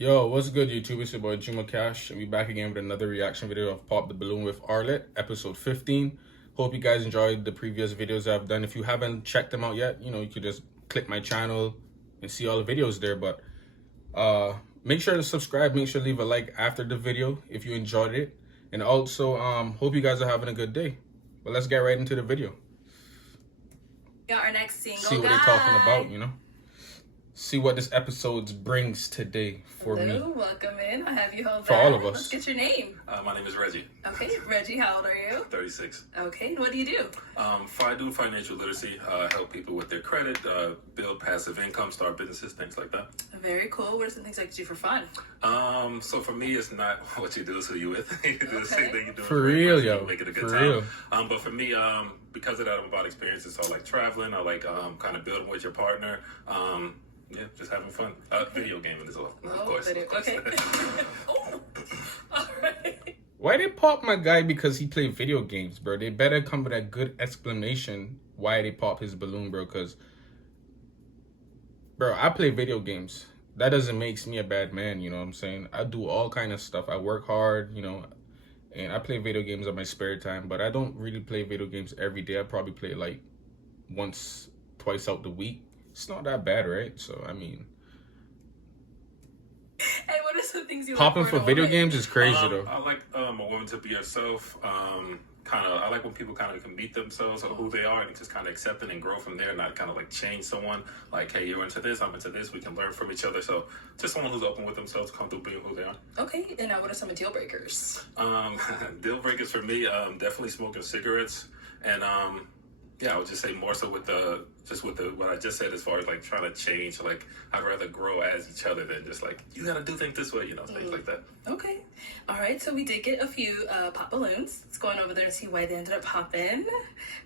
Yo, what's good, YouTube? It's your boy Juma Cash, and we back again with another reaction video of Pop the Balloon with Arlet, episode 15. Hope you guys enjoyed the previous videos I've done. If you haven't checked them out yet, you could just click my channel and see all the videos there. But make sure to subscribe, make sure to leave a like after the video if you enjoyed it. And also, hope you guys are having a good day. But let's get right into the video. Got our next single. See what they're talking about, See what this episode brings today for me. Welcome in. I'll have you hold For that. all of us. Let's get your name. My name is Reggie. Okay, Reggie, how old are you? 36. Okay, and what do you do? I do financial literacy, help people with their credit, build passive income, start businesses, things like that. Very cool. What are some things like to do for fun? So for me, it's not what you do, it's who you with. You do the same thing you do. For real, yo. Make it a good For time. real. But for me, because of that, I'm about experiences. So I like traveling. I like kind of building with your partner. Yeah, just having fun. Video gaming as well, of course. Okay. Oh, all right. Why they pop my guy because he played video games, bro? They better come with a good explanation why they pop his balloon, bro. Because, bro, I play video games. That doesn't make me a bad man, you know what I'm saying? I do all kind of stuff. I work hard, and I play video games on my spare time. But I don't really play video games every day. I probably play like once, twice out the week. It's not that bad, right? So, I mean... Hey, what are some things you Popping like for video games is crazy, though. I like a woman to be herself. I like when people kind of can meet themselves or who they are and just kind of accept it and grow from there, not kind of like change someone. Like, hey, you're into this, I'm into this. We can learn from each other. So just someone who's open with themselves, comfortable being who they are. Okay, and now what are some deal breakers? Deal breakers for me, definitely smoking cigarettes. And yeah, I would just say more so with what I just said as far as like trying to change. Like, I'd rather grow as each other than just like, you gotta do things this way, things like that. Okay. All right, so we did get a few pop balloons. Let's go on over there and see why they ended up popping.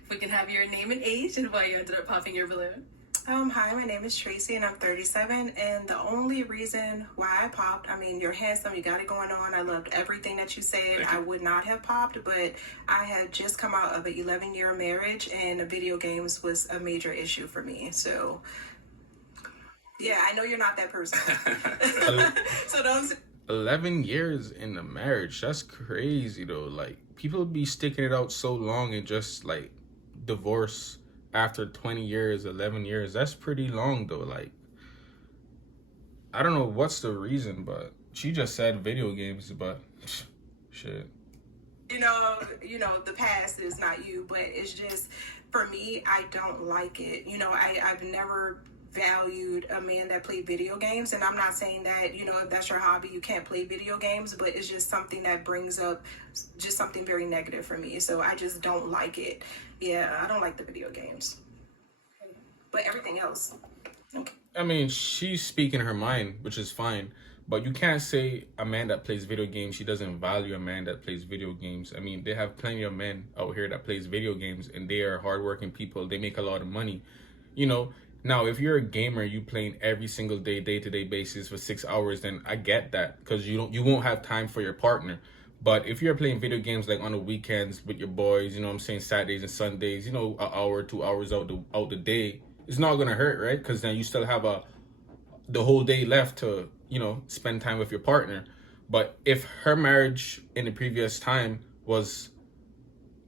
If we can have your name and age and why you ended up popping your balloon. Hi, my name is Tracy and I'm 37, and the only reason why I popped, I mean, you're handsome, you got it going on, I loved everything that you said. I would not have popped, but I had just come out of an 11-year marriage and video games was a major issue for me. So yeah, I know you're not that person. So those 11 years in a marriage, that's crazy though. Like, people be sticking it out so long and just like divorce after 20 years, 11 years. That's pretty long though. Like, I don't know what's the reason, but she just said video games, but shit. you know, the past is not you, but it's just, for me, I don't like it. I've never valued a man that played video games, and I'm not saying that, if that's your hobby, you can't play video games, but it's just something that brings up just something very negative for me. So I just don't like it. Yeah, I don't like the video games. But everything else, okay. I mean, she's speaking her mind, which is fine. But you can't say a man that plays video games, she doesn't value a man that plays video games. I mean, they have plenty of men out here that plays video games, and they are hardworking people. They make a lot of money. Now, if you're a gamer, you playing every single day-to-day basis for 6 hours, then I get that, because you won't have time for your partner. But if you're playing video games like on the weekends with your boys, Saturdays and Sundays, an hour, 2 hours out the day, it's not gonna hurt, right? Because then you still have the whole day left to spend time with your partner. But if her marriage in the previous time was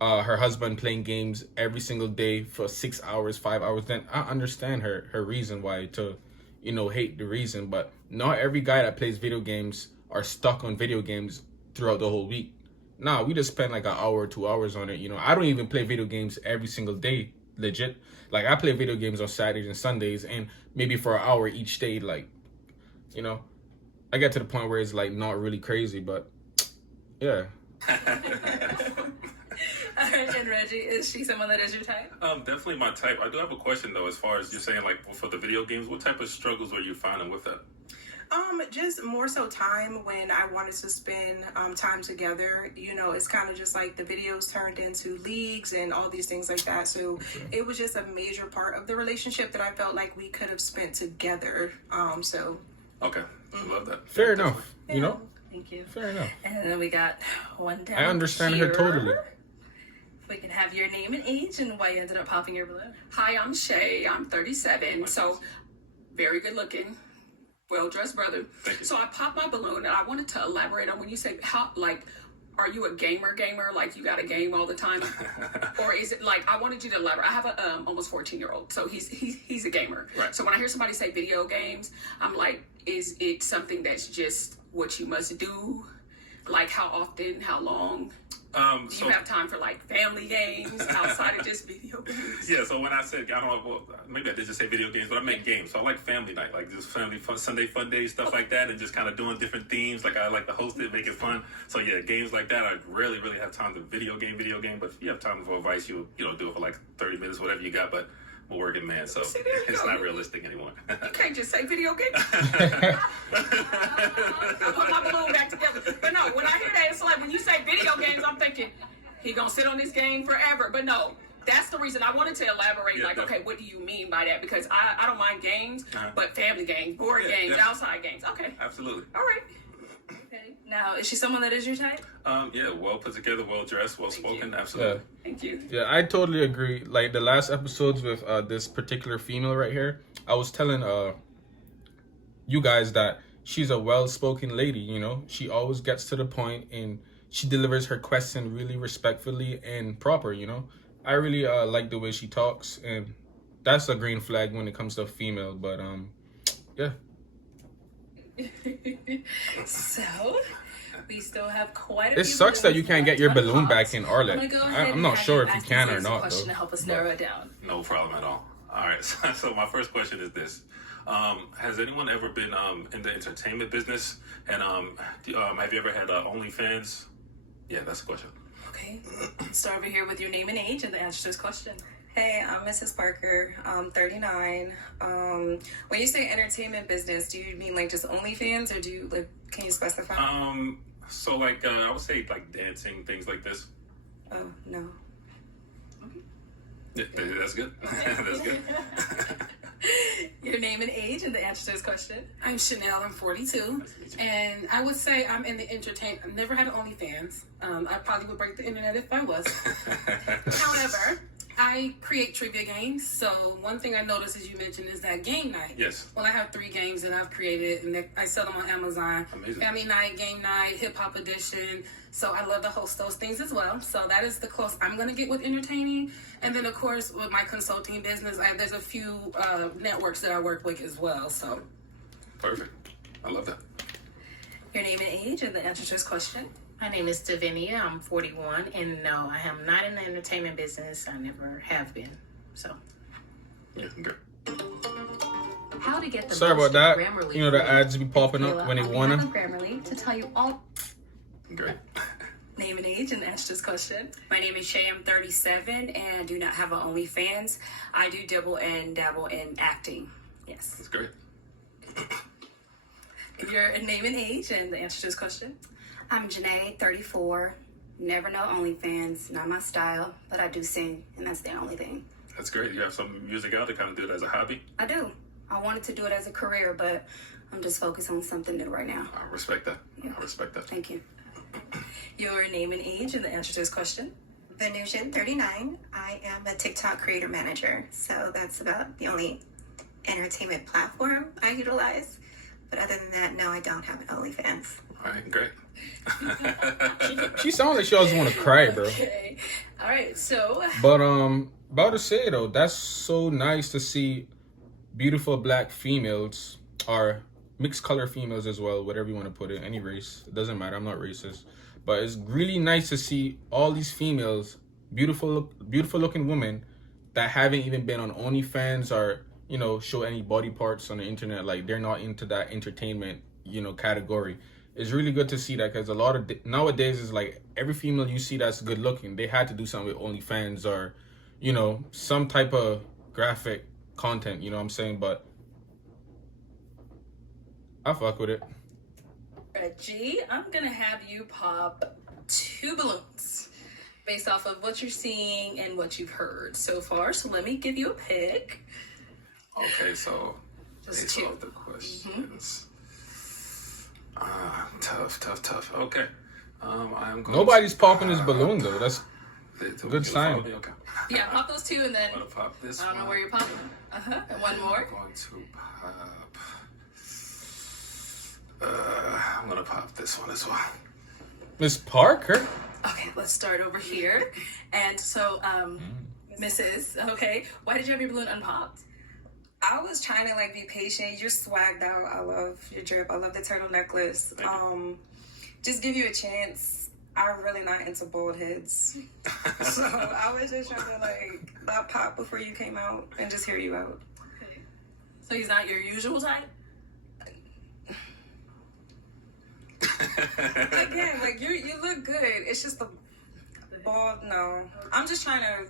her husband playing games every single day for 6 hours, 5 hours, then I understand her reason why to hate the reason. But not every guy that plays video games are stuck on video games throughout the whole week. Nah, we just spend like an hour, 2 hours on it. I don't even play video games every single day, legit. Like, I play video games on Saturdays and Sundays, and maybe for an hour each day. Like, I get to the point where it's like not really crazy, but yeah. All right, and Reggie, is she someone that is your type? Definitely my type. I do have a question though, as far as you're saying, like, for the video games, what type of struggles are you finding with that? Just more so time when I wanted to spend time together. It's kind of just like the videos turned into leagues and all these things like that. So it was just a major part of the relationship that I felt like we could have spent together. Okay, I love that. Fair enough. Thank you. Fair enough. And then we got one down I understand here. her totally. If we can have your name and age and why you ended up popping your balloon. Hi, I'm Shay. I'm 37, so very good looking. well-dressed brother. Thank you. So I popped my balloon, and I wanted to elaborate on when you say how, like, are you a gamer, like you got a game all the time, or is it like I wanted you to elaborate? I have a almost 14-year-old, so he's a gamer. Right. So when I hear somebody say video games, I'm like, is it something that's just what you must do? Like how often, how long? Do you have time for like family games outside of just video games? Yeah, so when I said, I don't know, well, maybe I did just say video games, but I meant games. So I like family night, like just family fun, Sunday fun days, stuff like that, and just kind of doing different themes. Like I like to host it, make it fun. So yeah, games like that, I rarely, really have time to video game. But if you have time for advice, you do it for like 30 minutes, whatever you got, but I'm a working man, so it's not realistic anymore. You can't just say video games. I'll put my balloon back together. But no, when I hear that, it's like when you say video games, I'm thinking he gonna sit on this game forever. But no, that's the reason I wanted to elaborate. Yeah, like, definitely. okay, what do you mean by that? Because I don't mind games, but family games, board Yeah, games, definitely. outside games. Okay, Absolutely. all right. Okay. Now, is she someone that is your type? Yeah, well put together, well dressed, well spoken. you. Absolutely. Thank you. Yeah, I totally agree. Like the last episodes with this particular female right here, I was telling you guys that she's a well-spoken lady, you know. She always gets to the point and she delivers her question really respectfully and proper, you know. I really like the way she talks, and that's a green flag when it comes to a female, but yeah. So, we still have quite a It few sucks that you balloons can't get left your balloon unpopped. back in Arlet. I'm gonna go ahead I'm and not have sure if you ask can this or next not question though. to help us But- narrow it down. No problem at all. All right, so my first question is this. Has anyone ever been in the entertainment business? And have you ever had OnlyFans? Yeah, that's the question. Okay. Start over here with your name and age and the answer to this question. Hey, I'm Mrs. Parker. I'm 39. When you say entertainment business, do you mean like just OnlyFans, or do you like? Can you specify? So like I would say like dancing, things like this. Oh no. Yeah, that's good. That's good. Your name and age and the answer to this question. I'm Chanel. I'm 42, and I would say I'm in the entertainment. I've never had an OnlyFans. I probably would break the internet if I was. However, I create trivia games. So one thing I noticed, as you mentioned, is that game night. Yes. Well, I have 3 games that I've created, and I sell them on Amazon. Amazing. Family night, game night, hip hop edition. So I love to host those things as well. So that is the close I'm going to get with entertaining. And then, of course, with my consulting business, there's a few networks that I work with as well. So Perfect. I love that. Your name and age and the answer to this question. My name is Davinia. I'm 41, and no, I am not in the entertainment business. I never have been. So, Yeah, good. how to get the Sorry most about that. Grammarly You know the free. ads be popping up Kayla, when they on wanna. behalf of Grammarly to tell you all. Great. Name and age and the answer to this question. My name is Shay. I'm 37 and I do not have an OnlyFans. I do dabble in acting. Yes. That's great. Your name and age and the answer to this question. I'm Janae, 34. Never know OnlyFans. Not my style, but I do sing, and that's the only thing. That's great. You have some music out to kind of do it as a hobby. I do. I wanted to do it as a career, but I'm just focused on something new right now. I respect that. I respect that. Thank you. Your name and age and the answer to this question. Venusian, 39. I am a TikTok creator manager, so that's about the only entertainment platform I utilize. But other than that, no, I don't have an OnlyFans. All right, great. She sounds like she always want to cry, bro. Okay. All right. So, But about to say though, that's so nice to see beautiful black females or mixed color females as well, whatever you want to put it, any race, it doesn't matter. I'm not racist, but it's really nice to see all these females, beautiful looking women that haven't even been on OnlyFans or show any body parts on the internet. Like they're not into that entertainment category. It's really good to see that, because a lot of nowadays is like every female you see that's good looking, they had to do something with OnlyFans or some type of graphic content, you know what I'm saying? But I fuck with it. Reggie, I'm going to have you pop 2 balloons based off of what you're seeing and what you've heard so far. So let me give you a pick. Okay, so Just based 2. off the questions. Tough. Okay. I'm going Nobody's popping his balloon though. That's to, good sign. Okay. Yeah, pop those 2 and then I'm gonna pop this I don't know one. where you're popping. And one more. I'm going to pop. I'm gonna pop this one as well. Miss Parker. Okay, let's start over here. And so, Mrs. Okay, why did you have your balloon unpopped? I was trying to like be patient. You're swagged out. I love your drip. I love the turtle necklace. Just give you a chance. I'm really not into bald heads. So I was just trying to like not pop before you came out and just hear you out. Okay. So he's not your usual type? Again, like you look good. It's just the bald. No, I'm just trying to,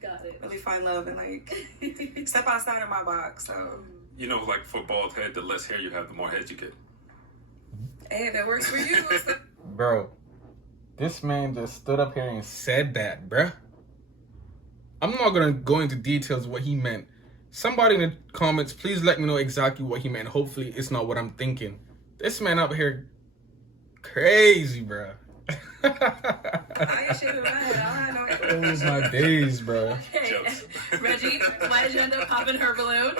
Got it. really find love and like step outside of my box. So You know, like for bald head, the less hair you have, the more head you get. hey, that works for you. Bro, this man just stood up here and said that, bruh. I'm not gonna go into details what he meant. Somebody in the comments, please let me know exactly what he meant. Hopefully it's not what I'm thinking. This man up here, crazy, bruh. I ain't shit in my head. I don't know. Those my days, bro. Okay. Jokes. Reggie, why did you end up popping her balloon?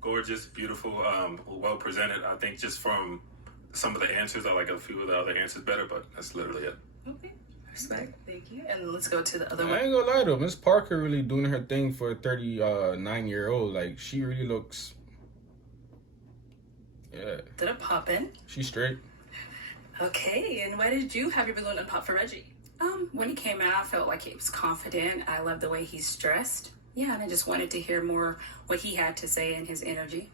Gorgeous, beautiful, well presented. I think just from some of the answers, I like a few of the other answers better, but that's literally it. Okay. Respect. Thank you. And let's go to the other I one. ain't gonna lie though, Miss Parker really doing her thing for a 39-year-old. Like, she really looks, yeah, Did it pop in? she's straight. Okay. And why did you have your balloon unpop for Reggie? When he came out, I felt like he was confident. I love the way he's dressed. Yeah, and I just wanted to hear more what he had to say and his energy.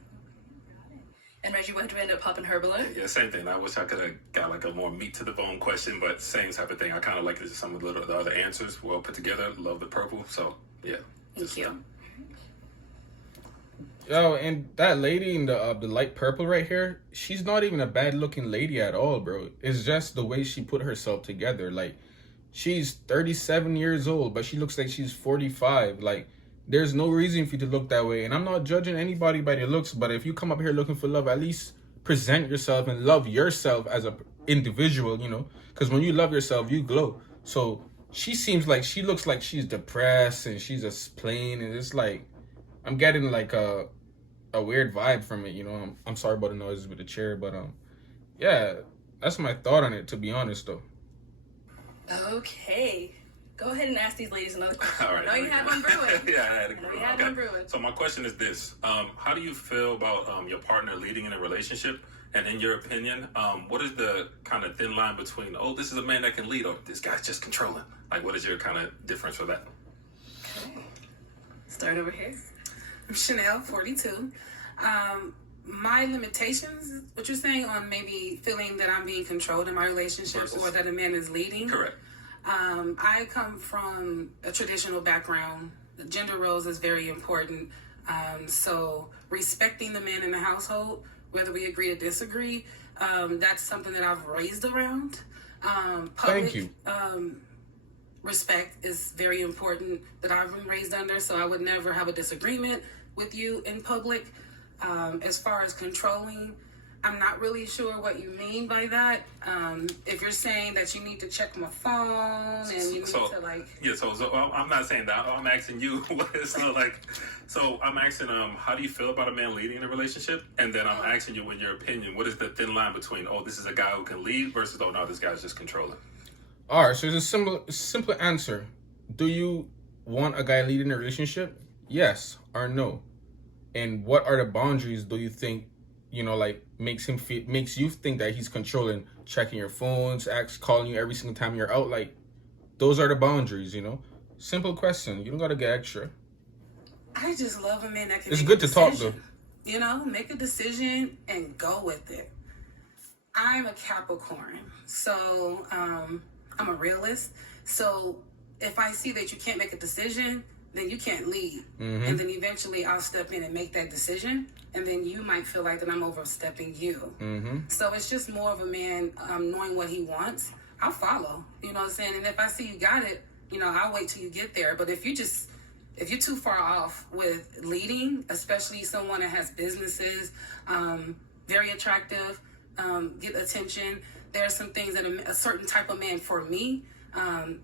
And Reggie, why did you end up popping her balloon? Yeah, same thing. I wish I could have got like a more meat to the bone question, but same type of thing. I kind of like some of the other answers, well put together. Love the purple, so yeah. Thank you. Yo, and that lady in the light purple right here, she's not even a bad looking lady at all, bro. It's just the way she put herself together. Like, she's 37 years old, but she looks like she's 45. Like, there's no reason for you to look that way. And I'm not judging anybody by their looks, but if you come up here looking for love, at least present yourself and love yourself as a individual, you know? Because when you love yourself, you glow. So she seems like she looks like she's depressed and she's just plain, and it's like, I'm getting like a weird vibe from it, you know. I'm sorry about the noises with the chair, but yeah, that's my thought on it, to be honest though. Okay. Go ahead and ask these ladies another question. All right, I know you had one brewing. Yeah, I had a I know brewing. you had Okay. one brewing. So my question is this: how do you feel about your partner leading in a relationship? And in your opinion, what is the kind of thin line between, oh, this is a man that can lead, or this guy's just controlling? Like, what is your kind of difference for that? Okay. Start over here. I'm Chanel, 42. My limitations, what you're saying on maybe feeling that I'm being controlled in my relationship or that a man is leading. Correct. I come from a traditional background. Gender roles is very important. So respecting the man in the household, whether we agree or disagree, that's something that I've raised around. Public, Thank you. Respect is very important that I've been raised under, so I would never have a disagreement with you in public. As far as controlling, I'm not really sure what you mean by that. If you're saying that you need to check my phone and you need to like... Yeah, so I'm not saying that. I'm asking you, so I'm asking, how do you feel about a man leading in a relationship? And then I'm asking you, in your opinion, what is the thin line between, oh, this is a guy who can lead versus, oh, no, this guy's just controlling? All right, so it's a simple answer. Do you want a guy leading a relationship? Yes or no? And what are the boundaries do you think, you know, like makes you think that he's controlling, checking your phones, calling you every single time you're out? Like, those are the boundaries, you know? Simple question. You don't gotta get extra. I just love a man that can It's make good a to talk decision. though. You know, make a decision and go with it. I'm a Capricorn, so I'm a realist. So if I see that you can't make a decision, then you can't lead. Mm-hmm. And then eventually I'll step in and make that decision. And then you might feel like that I'm overstepping you. Mm-hmm. So it's just more of a man knowing what he wants. I'll follow, you know what I'm saying? And if I see you got it, you know, I'll wait till you get there. But if you're too far off with leading, especially someone that has businesses, very attractive, get attention, there are some things that a certain type of man, for me,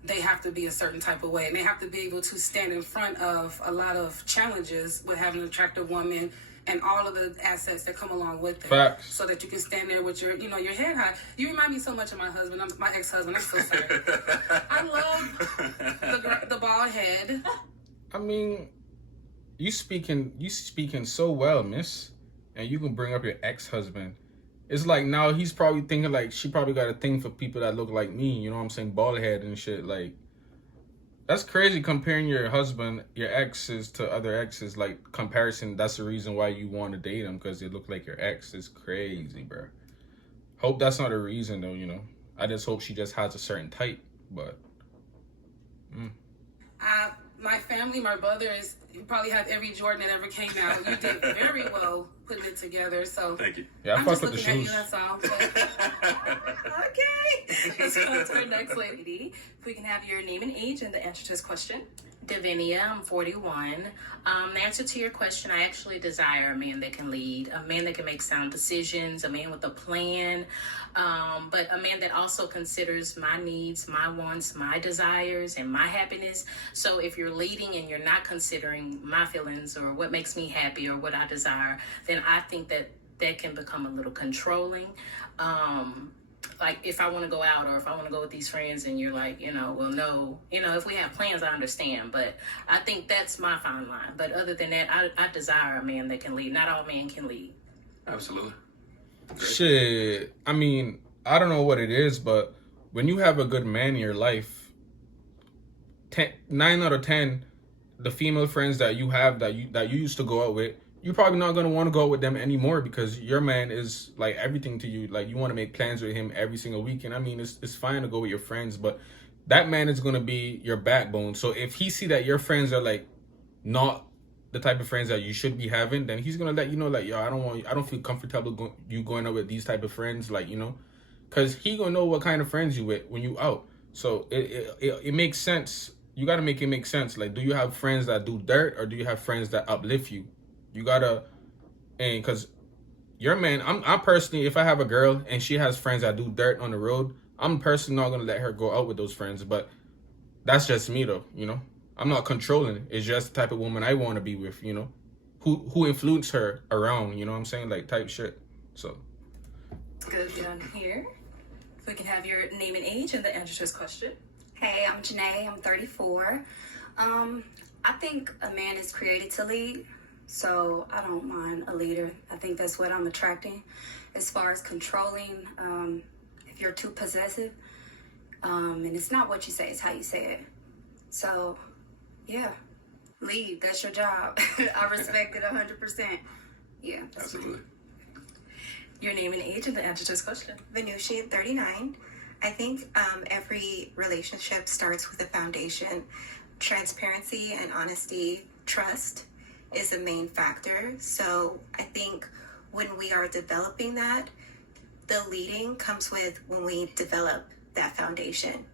they have to be a certain type of way, and they have to be able to stand in front of a lot of challenges with having an attractive woman and all of the assets that come along with it. Facts. So that you can stand there with your, your head high. You remind me so much of my husband, my ex-husband. I'm so sorry. I love the bald head. I mean, you speaking so well, miss, and you can bring up your ex-husband. It's like now he's probably thinking like she probably got a thing for people that look like me, you know what I'm saying, bald head and shit. Like, that's crazy comparing your husband, your exes to other exes. Like, comparison, that's the reason why you want to date him, because they look like your ex. It's crazy, bro. Hope that's not a reason though, you know. I just hope she just has a certain type, but my family, my brothers, you probably have every Jordan that ever came out. You did very well putting it together. So Thank you. yeah, I I'm fuck just with the looking at shoes. you, that's all. Okay. Let's go to our next lady. If we can have your name and age and the answer to this question. Davinia, I'm 41. The answer to your question, I actually desire a man that can lead, a man that can make sound decisions, a man with a plan, but a man that also considers my needs, my wants, my desires, and my happiness. So if you're leading and you're not considering my feelings or what makes me happy or what I desire, then I think that can become a little controlling. Like if I want to go out or if I want to go with these friends and you're like, well, no, if we have plans, I understand. But I think that's my fine line. But other than that, I desire a man that can lead. Not all men can lead. Absolutely. Shit. I mean, I don't know what it is, but when you have a good man in your life, 9 out of 10, the female friends that you have that you used to go out with, you're probably not going to want to go out with them anymore because your man is like everything to you. Like, you want to make plans with him every single weekend. I mean, it's fine to go with your friends, but that man is going to be your backbone. So if he see that your friends are like not the type of friends that you should be having, then he's going to let you know, like, yo, I don't feel comfortable going out with these type of friends, like, because he going to know what kind of friends you with when you out. So it makes sense. You got to make it make sense. Like, do you have friends that do dirt or do you have friends that uplift you? You gotta, and because your man, I'm personally, if I have a girl and she has friends that do dirt on the road, I'm personally not gonna let her go out with those friends. But that's just me though, I'm not controlling. It's just the type of woman I want to be with, who influence her around, you know what I'm saying, like type shit. So Good down here. If we can have your name and age and the answer to this question. Hey, I'm Janae. I'm 34. I think a man is created to lead, so I don't mind a leader. I think that's what I'm attracting. As far as controlling, if you're too possessive, and it's not what you say, it's how you say it. So, yeah, lead. That's your job. I respect it 100%. Yeah, that's Absolutely. Your name and age and the answer to this question. Venushi, 39. I think every relationship starts with a foundation. Transparency and honesty, trust is the main factor. So I think when we are developing that, the leading comes with when we develop that foundation.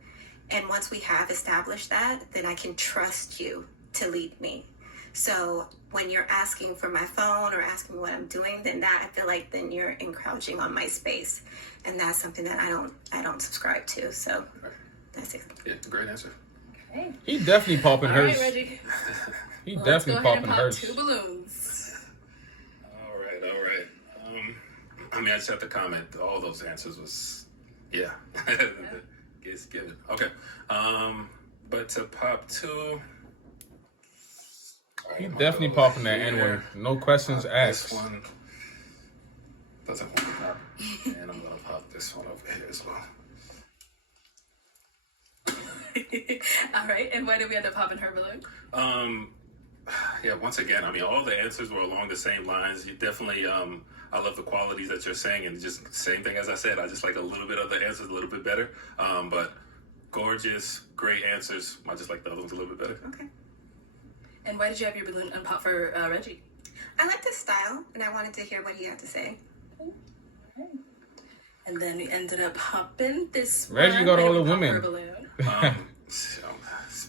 And once we have established that, then I can trust you to lead me. So when you're asking for my phone or asking me what I'm doing, then that I feel like then you're encroaching on my space. And that's something that I don't subscribe to. So that's it. Yeah, great answer. Okay. he definitely popping All hers. right, Reggie. He Let's go definitely ahead and popping pop hers. 2 balloons. All right. I mean, I just have to comment. All those answers was, yeah. It's given. Okay. But to pop 2. He definitely popping that N-word. No questions asked. This one doesn't want to pop. And I'm going to pop this one over here as well. All right, and why did we end up popping her balloon? Yeah, once again, I mean, all the answers were along the same lines. You definitely, I love the qualities that you're saying, and just same thing as I said. I just like a little bit of the answers a little bit better. But gorgeous, great answers. I just like the other ones a little bit better. Okay. And why did you have your balloon unpop for Reggie? I like this style, and I wanted to hear what he had to say. And then we ended up popping this Reggie one. got Why all did the we pop women. her balloon? So,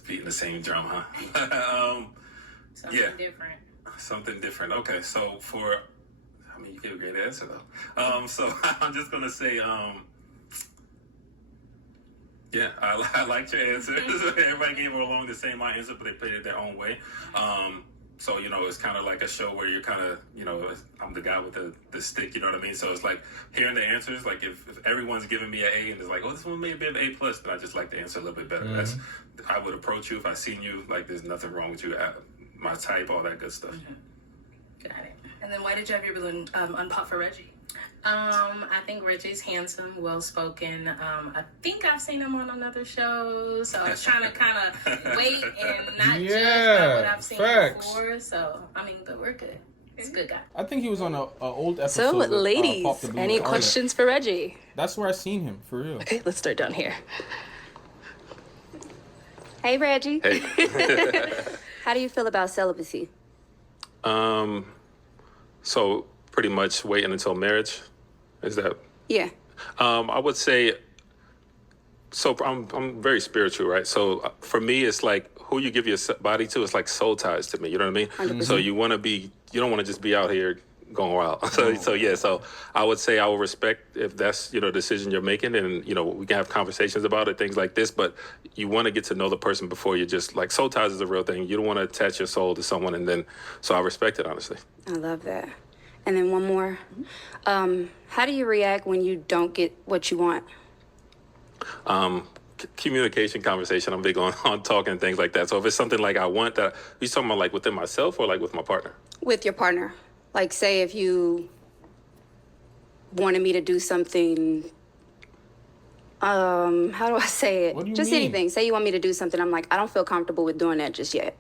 beating the same drum, huh? Something different. Something different. Okay, so I mean, you gave a great answer though. So I'm just gonna say, yeah, I liked your answers. Everybody gave along the same my answer, but they played it their own way. So, you know, it's kind of like a show where you're kind of, you know, I'm the guy with the stick, you know what I mean? So it's like hearing the answers, like if everyone's giving me an A and it's like, oh, this one may be an A+, then I just like to answer a little bit better. That's, I would approach you if I seen you, like there's nothing wrong with you, my type, all that good stuff. Got it. And then why did you have your balloon unpop for Reggie? I think Reggie's handsome, well-spoken. I think I've seen him on another show, so I was trying to kind of wait and not judge by what I've seen before. So, I mean, but we're good. It's a good guy. I think he was on a old episode. So, with, ladies, Pop the Balloon any with Arlen. questions for Reggie? That's where I seen him, for real. Okay, let's start down here. Hey, Reggie. Hey. How do you feel about celibacy? So pretty much waiting until marriage. Is that? Yeah. I would say. So I'm very spiritual, right? So for me, it's like who you give your body to. It's like soul ties to me. You know what I mean? 100%. So you don't want to just be out here going wild. So I would say I will respect if that's, you know, a decision you're making, and, you know, we can have conversations about it, things like this, but you want to get to know the person before you just, like, soul ties is a real thing. You don't want to attach your soul to someone, and then, so I respect it, honestly. I love that. And then one more. How do you react when you don't get what you want? Communication, conversation. I'm big on talking and things like that. So if it's something like I want that, you talking about like within myself or like with my partner? With your partner. Like, say if you wanted me to do something, how do I say it? What do you Just mean? anything. Say you want me to do something, I'm like, I don't feel comfortable with doing that just yet.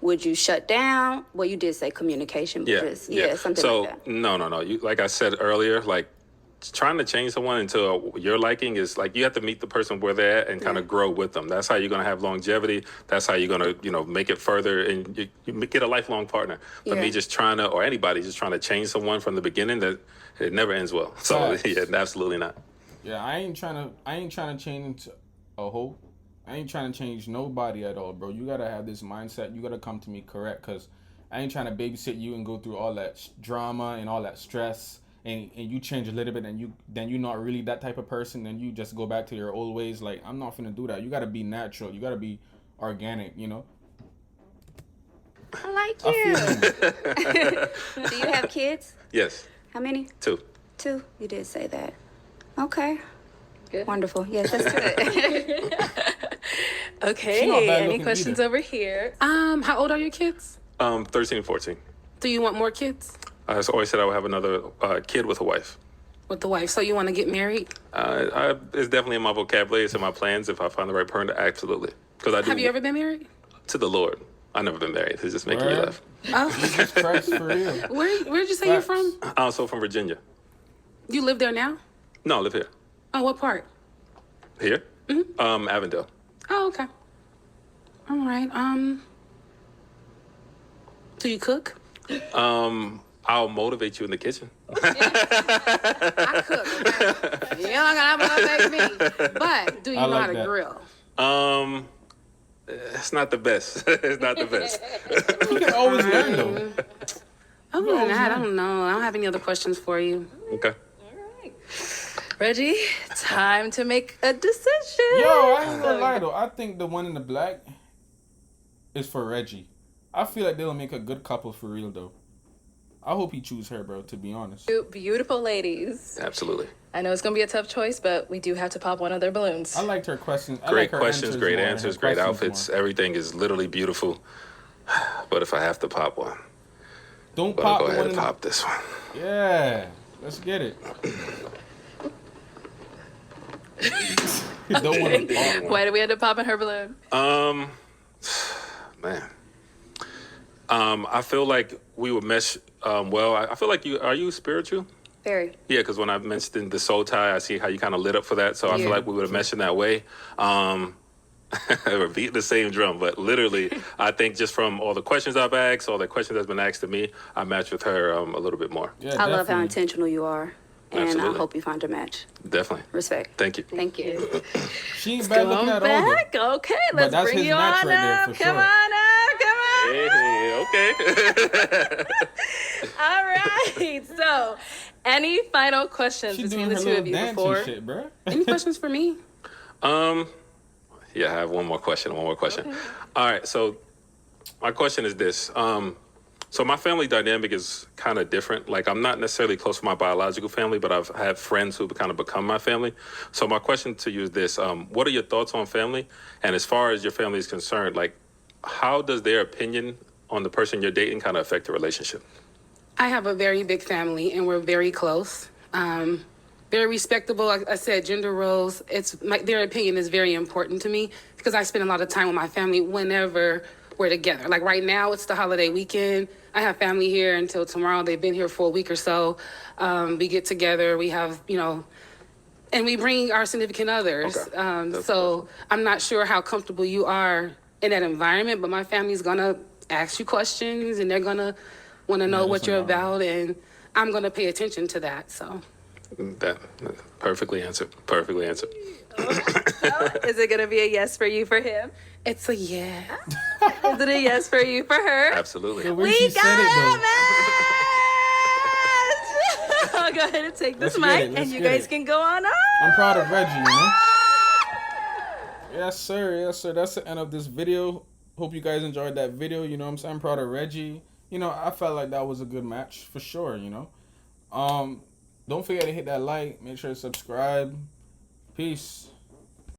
Would you shut down? Well, you did say communication, but something so, like that. No. You, like I said earlier, like trying to change someone into your liking is like you have to meet the person where they're at and kind of grow with them. That's how you're going to have longevity. That's how you're going to, you know, make it further, and you get a lifelong partner. But me just trying to, or anybody just trying to change someone from the beginning, that it never ends well. So yeah, absolutely not. Yeah, I ain't trying to change a hoe. I ain't trying to change nobody at all, bro. You gotta have this mindset. You gotta come to me correct, cause I ain't trying to babysit you and go through all that drama and all that stress. And you change a little bit, and you're not really that type of person, and you just go back to your old ways. Like, I'm not finna do that. You gotta be natural. You gotta be organic. You know. I like you. Do you have kids? Yes. How many? 2. 2. You did say that. Okay. Good. Wonderful. Yes, that's good. Okay. Any questions over here? How old are your kids? 13 and 14. Do you want more kids? I always said I would have another kid with a wife. With the wife. So you want to get married? It's definitely in my vocabulary. It's in my plans. If I find the right partner, absolutely. Because I do. Have you ever been married? To the Lord. I've never been married. It's just making me laugh. Oh. Jesus Christ, for real. Where'd you say you're from? I'm also from Virginia. You live there now? No, I live here. Oh, what part? Here? Avondale. Oh, okay. All right. Do you cook? I'll motivate you in the kitchen. I cook. Okay? You don't gotta motivate me. But do you know how to grill? It's not the best. It's not the best. You can always learn, though. Other than that, I don't know. I don't have any other questions for you. Okay. Reggie, time to make a decision. Yo, I ain't gonna lie though. I think the one in the black is for Reggie. I feel like they'll make a good couple for real though. I hope he choose her, bro, to be honest. Beautiful ladies. Absolutely. I know it's going to be a tough choice, but we do have to pop one of their balloons. I liked her questions. Great questions, great answers, great outfits. Everything is literally beautiful. But if I have to pop one, don't I'll pop go the ahead one and in pop this one. Yeah, let's get it. Don't want to pop one. Why did we end up popping her balloon? Man. I feel like we would mesh well. I feel like are you spiritual? Very. Yeah, because when I mentioned the soul tie, I see how you kind of lit up for that. So I feel like we would have meshed in that way. We're beating the same drum, but literally, I think just from all the questions I've asked, all the questions that's been asked to me, I match with her a little bit more. Yeah, I love how intentional you are. And Absolutely. I hope you find your match. Definitely. Respect. Thank you. Thank you. She ain't bad looking at all. Back. Okay, But let's that's bring his you match on right there, up. for Come sure. on up. Come on. Hey, okay. All right. So, any final questions She between doing the her two of little you dancing before? shit, bro. Any questions for me? Yeah, I have one more question. Okay. All right, so my question is this. So my family dynamic is kind of different. Like I'm not necessarily close to my biological family, but I've had friends who kind of become my family. So my question to you is this: what are your thoughts on family? And as far as your family is concerned, like how does their opinion on the person you're dating kind of affect the relationship? I have a very big family, and we're very close. Very respectable. Like I said, gender roles. Their opinion is very important to me because I spend a lot of time with my family whenever we're together. Like right now, it's the holiday weekend. I have family here until tomorrow. They've been here for a week or so. We get together. We have, and we bring our significant others. Okay. So I'm not sure how comfortable you are in that environment, but my family's gonna ask you questions, and they're gonna want to know what you're about, and I'm gonna pay attention to that. So. That perfectly answered. Perfectly answered. Is it gonna be a yes for you for him? It's a yeah. Is it a yes for you for her? Absolutely. We got a match! I'll go ahead and take this mic, and you guys can go on up. I'm proud of Reggie, Yes, sir. Yes, sir. That's the end of this video. Hope you guys enjoyed that video. You know what I'm saying? I'm proud of Reggie. I felt like that was a good match for sure, Don't forget to hit that like. Make sure to subscribe. Peace.